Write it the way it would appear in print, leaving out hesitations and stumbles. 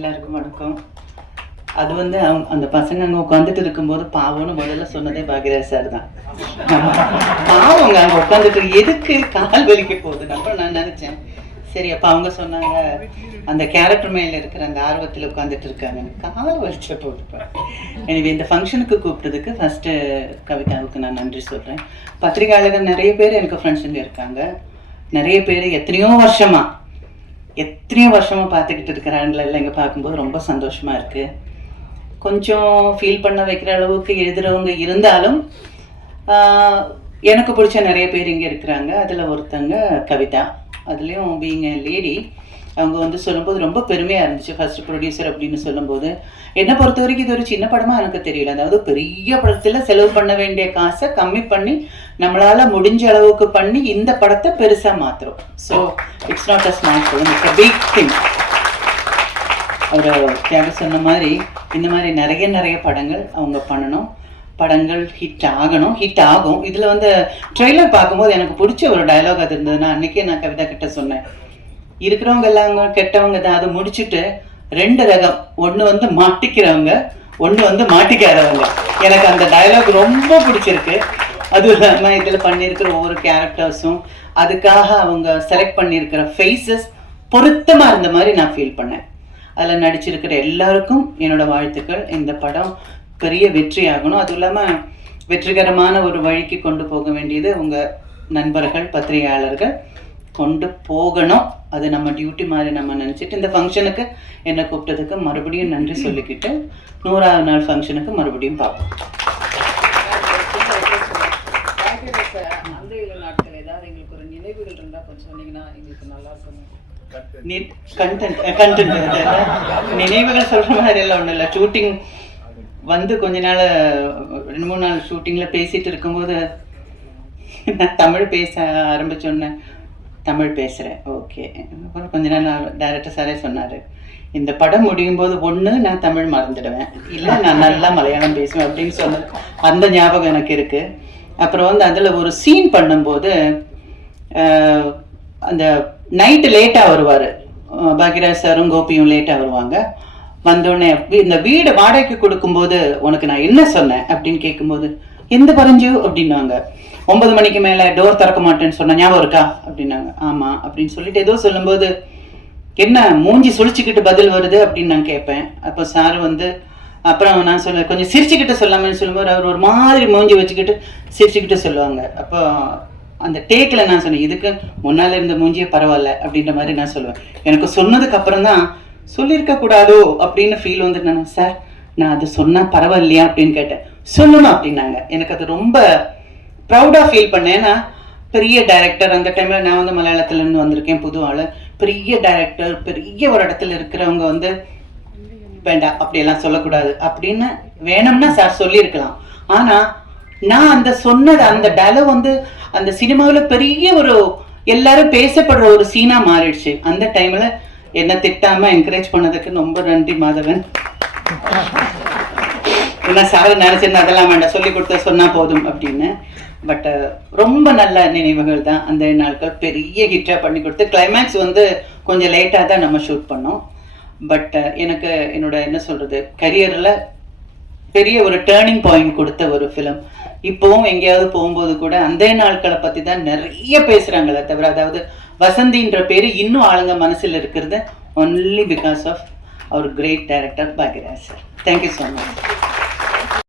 எல்லாருக்கும் வணக்கம். அது வந்து அந்த பசங்க அங்கே உட்காந்துட்டு இருக்கும்போது பாவம்னு முதல்ல சொன்னதே பாக்யராஜ் சார் தான். பாவங்க அங்கே உட்காந்துட்டு எதுக்கு கால் வலிக்க போகுது நான் நினச்சேன். சரி அப்போ அவங்க சொன்னாங்க அந்த கேரக்டர் மேலே இருக்கிற அந்த ஆர்வத்தில் உட்காந்துட்டு இருக்காங்க, கால் வலிச்ச போகுது. எனவே இந்த ஃபங்க்ஷனுக்கு கூப்பிட்டதுக்கு ஃபஸ்ட்டு கவிதாவுக்கு நான் நன்றி சொல்கிறேன். பத்திரிகையாளர்கள் நிறைய பேர் எனக்கு ஃப்ரெண்ட்ஸுங்க இருக்காங்க. நிறைய பேர் எத்தனையோ வருஷமாக பார்த்துக்கிட்டு இருக்கிறாங்கள இங்கே பார்க்கும்போது ரொம்ப சந்தோஷமாக இருக்குது. கொஞ்சம் ஃபீல் பண்ண வைக்கிற அளவுக்கு எழுதுகிறவங்க இருந்தாலும் எனக்கு பிடிச்ச நிறைய பேர் இங்கே இருக்கிறாங்க. அதில் ஒருத்தங்க கவிதா, அதுலேயும் பீயிங் எ லேடி. அவங்க வந்து சொல்லும்போது ரொம்ப பெருமையாக இருந்துச்சு. ஃபர்ஸ்ட் ப்ரொடியூசர் அப்படின்னு சொல்லும்போது என்னை பொறுத்த வரைக்கும் இது ஒரு சின்ன படமாக எனக்கு தெரியல. அதாவது பெரிய படத்தில் செலவு பண்ண வேண்டிய காசை கம்மி பண்ணி நம்மளால் முடிஞ்ச அளவுக்கு பண்ணி இந்த படத்தை பெருசாக மாற்றுறோம். So it's not a small film, it's a big thing. அவர் தியாக சொன்ன மாதிரி இந்த மாதிரி நிறைய படங்கள் அவங்க பண்ணணும். படங்கள் ஹிட் ஆகும். இதில் வந்து ட்ரெய்லர் பார்க்கும்போது எனக்கு பிடிச்ச ஒரு டயலாக் அது இருந்ததுன்னா அன்றைக்கே நான் கவிதா கிட்ட சொன்னேன், இருக்கிறவங்க எல்லாம் கெட்டவங்க தான், அதை முடிச்சுட்டு 2 ரகம், ஒன்று வந்து மாட்டிக்கிறவங்க, ஒன்று வந்து மாட்டிக்காதவங்க. எனக்கு அந்த டயலாக் ரொம்ப பிடிச்சிருக்கு. அதுவும் இல்லாமல் இதில் பண்ணியிருக்கிற ஒவ்வொரு கேரக்டர்ஸும் அதுக்காக அவங்க செலக்ட் பண்ணியிருக்கிற ஃபேஸஸ் பொருத்தமாக இருந்த மாதிரி நான் ஃபீல் பண்ணேன். அதில் நடிச்சிருக்கிற எல்லாருக்கும் என்னோட வாழ்த்துக்கள். இந்த படம் பெரிய வெற்றி ஆகணும். அதுவும் இல்லாமல் வெற்றிகரமான ஒரு வழிக்கு கொண்டு போக வேண்டியது உங்கள் நண்பர்கள் பத்திரிகையாளர்கள் கொண்டு போகணும். அது நம்ம டியூட்டி மாதிரி நம்ம நினச்சிட்டு இந்த ஃபங்க்ஷனுக்கு என்னை கூப்பிட்டதுக்கு மறுபடியும் நன்றி சொல்லிக்கிட்டு 100ஆவது நாள் ஃபங்க்ஷனுக்கு மறுபடியும் பார்ப்போம். அந்த நாட்கள் ஏதாவது எங்களுக்கு ஒரு நினைவுகள் இருந்தால் கொஞ்சம் சொன்னீங்கன்னா எங்களுக்கு நல்லா இருக்கும். நினைவுகள் சொல்கிற மாதிரி எல்லாம் ஒன்றும் இல்லை. ஷூட்டிங் வந்து கொஞ்ச நாள் 2-3 நாள் ஷூட்டிங்கில் பேசிகிட்டு இருக்கும்போது நான் தமிழ் பேச ஆரம்பிச்சோன்னே தமிழ் பேசுகிறேன், ஓகே. அப்புறம் கொஞ்ச நாள் டைரக்டர் சாரே சொன்னார், இந்த படம் முடியும் போது ஒன்று நான் தமிழ் மறந்துடுவேன், இல்லை நான் நல்லா மலையாளம் பேசுவேன் அப்படின்னு சொன்னது அந்த ஞாபகம் எனக்கு இருக்குது. அப்புறம் வந்து அதில் ஒரு சீன் பண்ணும்போது அந்த நைட்டு லேட்டாக வருவார், பாக்யராஜ் சாரும் கோபியும் லேட்டாக வருவாங்க. வந்தோடனே இந்த வீடு வாடகைக்கு கொடுக்கும்போது உனக்கு நான் என்ன சொன்னேன் அப்படின்னு கேட்கும்போது எந்த பறஞ்சு அப்படின்னாங்க. 9 மணிக்கு மேலே டோர் திறக்க மாட்டேன்னு சொன்ன ஞாபகம் இருக்கா அப்படின்னாங்க. ஆமாம் அப்படின்னு சொல்லிட்டு ஏதோ சொல்லும்போது என்ன மூஞ்சி சுழிச்சிக்கிட்டு பதில் வருது அப்படின்னு நான் கேட்பேன். அப்போ சார் வந்து அப்புறம் நான் சொல்ல கொஞ்சம் சிரிச்சுக்கிட்டு சொல்லாமன்னு சொல்லும்போது அவர் ஒரு மாதிரி மூஞ்சி வச்சுக்கிட்டு சிரிச்சுக்கிட்டு சொல்லுவாங்க. அப்போ அந்த டேக்கில் நான் சொன்னேன், இதுக்கு முன்னால் இருந்த மூஞ்சியே பரவாயில்ல அப்படின்ற மாதிரி நான் சொல்லுவேன். எனக்கு சொன்னதுக்கு அப்புறம் தான் சொல்லியிருக்க கூடாதோ அப்படின்னு ஃபீல் வந்து நான் சார் நான் அது சொன்னால் பரவாயில்லையா அப்படின்னு கேட்டேன். சொல்லணும் அப்படின்னாங்க. எனக்கு அது ரொம்ப ப்ரௌடாக ஃபீல் பண்ணேன். ஏன்னா பெரிய டைரக்டர், அந்த டைமில் நான் வந்து மலையாளத்துலேருந்து வந்திருக்கேன், புது ஆள், பெரிய டைரக்டர், பெரிய ஒரு இடத்துல இருக்கிறவங்க வந்து வேண்டாம் அப்படியெல்லாம் சொல்லக்கூடாது அப்படின்னு வேணும்னா சார் சொல்லியிருக்கலாம். ஆனால் நான் அந்த சொன்னது அந்த டயலாக் வந்து அந்த சினிமாவில் பெரிய ஒரு எல்லாரும் பேசப்படுற ஒரு சீனாக மாறிடுச்சு. அந்த டைமில் என்ன திட்டாமல் என்கரேஜ் பண்ணதுக்கு ரொம்ப நன்றி மாதவன். ஏன்னா சார் நினச்சிருந்தா அதெல்லாம் வேண்டாம், சொல்லி கொடுத்த சொன்னால் போதும் அப்படின்னு. பட் ரொம்ப நல்ல நினைவுகள் தான் அந்த நாட்கள். பெரிய ஹிட்டாக பண்ணி கொடுத்து கிளைமேக்ஸ் வந்து கொஞ்சம் லேட்டாக தான் நம்ம ஷூட் பண்ணோம். பட் எனக்கு என்னோட என்ன சொல்கிறது கரியரில் பெரிய ஒரு டேர்னிங் பாயிண்ட் கொடுத்த ஒரு ஃபிலிம். இப்போவும் எங்கேயாவது போகும்போது கூட அந்த நாட்களை பற்றி தான் நிறைய பேசுகிறாங்களே தவிர, அதாவது வசந்தின்ற பேர் இன்னும் ஆளுங்க மனசில் இருக்கிறது only because of our great director Bhagyaraj sir. Thank you so much.